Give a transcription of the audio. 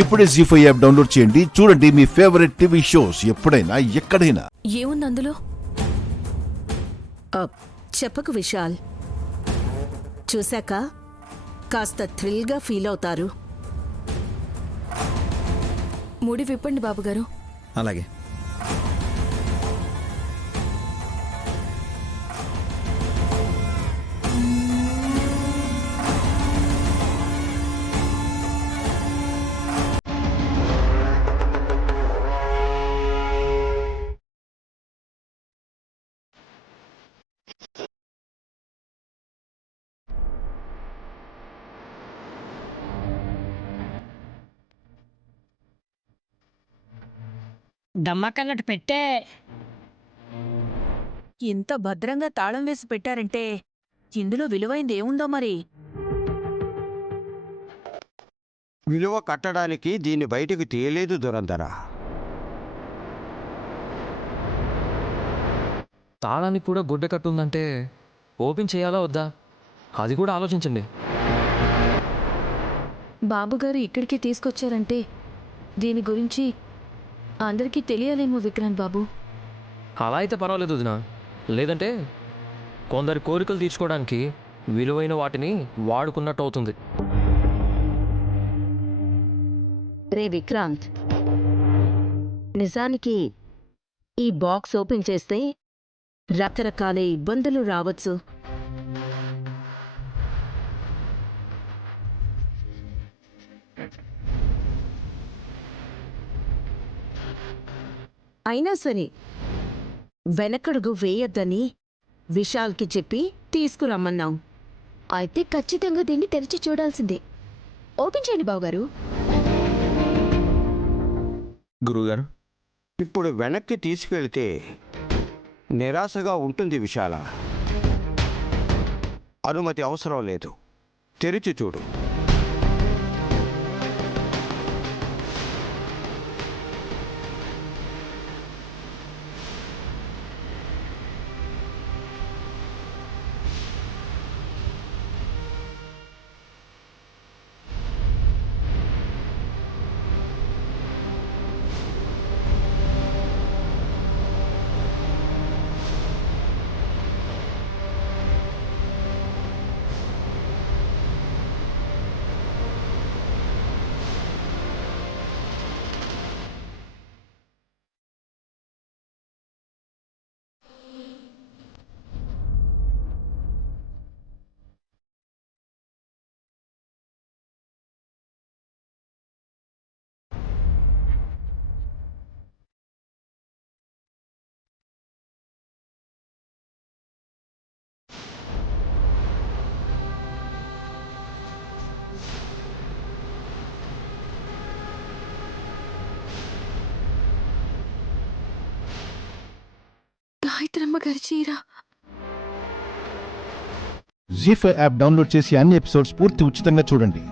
ఇప్పుడే జీ5 app download చేయండి. చూడండి మీ ఫేవరెట్ టీవీ షోస్ ఎప్పుడైనా ఎక్కడైనా. ఏముంది అందులో? చెప్పకు విశాల్, చూశాక కాస్త థ్రిల్గా ఫీల్ అవుతారు. ముడి విప్పండి బాబుగారు. అలాగే. దమ్మకన్నట్టు పెట్టే. ఇంత భద్రంగా తాళం వేసి పెట్టారంటే ఇందులో విలువైంది ఏముందో మరి. విలువ కట్టడానికి దీన్ని బయటకు తీయలేదు దురంధర. తాళానికి కూడా గుడ్డ కట్టుందంటే ఓపెన్ చేయాలా వద్దా, అది కూడా ఆలోచించండి. బాబుగారు ఇక్కడికి తీసుకొచ్చారంటే దీని గురించి అందరికీ తెలియాలేమో విక్రాంత్ బాబు. అలా అయితే పర్వాలేదు వదినా, లేదంటే కొందరి కోరికలు తీర్చుకోవడానికి విలువైన వాటిని వాడుకున్నట్టు అవుతుంది. రే విక్రాంత్, నిజానికి ఈ బాక్స్ ఓపెన్ చేస్తే రకరకాల ఇబ్బందులు రావచ్చు. అయినా సరే వెనకడుగు వేయొద్దని విశాల్కి చెప్పి తీసుకురమ్మన్నాం. అయితే ఖచ్చితంగా దీన్ని తెరిచి చూడాల్సిందే. ఓపెన్ చేయండి బాబుగారు. గురువుగారు, ఇప్పుడు వెనక్కి తీసుకెళ్తే నిరాశగా ఉంటుంది విశాల. అనుమతి అవసరం లేదు, తెరిచి చూడు. గాయత్రమ్మ గారి చీర. జీ5 యాప్ డౌన్లోడ్ చేసి అన్ని ఎపిసోడ్స్ పూర్తి ఉచితంగా చూడండి.